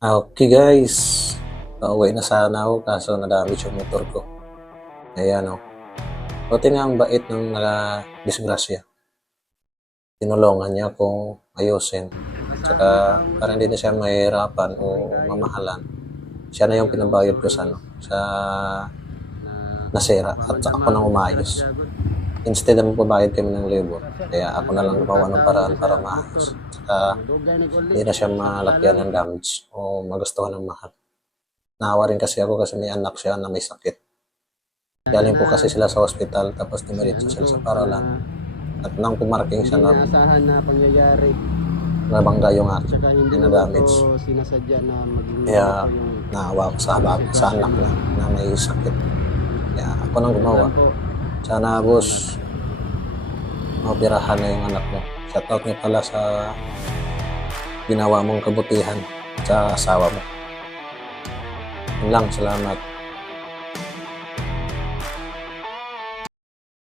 Okay guys, pauwi na sana ako kaso nadamage yung motor ko. Ayan o. Buti nga ang bait ng disgrasya. Tinulungan niya akong ayusin. Tsaka para hindi na siya mahirapan o mamahalan. Siya na yung pinabayad ko sa, sa nasira at ako nang umayos. Instead na magbabayad kami ng labor, kaya ako na lang gumawa ng paraan para maayos. Tsaka hindi na siya malakyan ng damage o magustuhan ng mahal. Naawa rin kasi ako kasi may anak siya na may sakit. Galing po kasi sila sa hospital tapos dumiretso sila sa paralan. At nang pumarking siya ng inaasahan na pangyayari. nabangga yung akin, Tsaka hindi na ko damage. sinasadya na maging Kaya ako yung naawa ko sa anak na may sakit. Kaya ako nang gumawa. po. Sana boss, maoperahan na yung anak mo. Shoutout niya pala sa ginawa mong kabutihan sa asawa mo. Yun lang, salamat.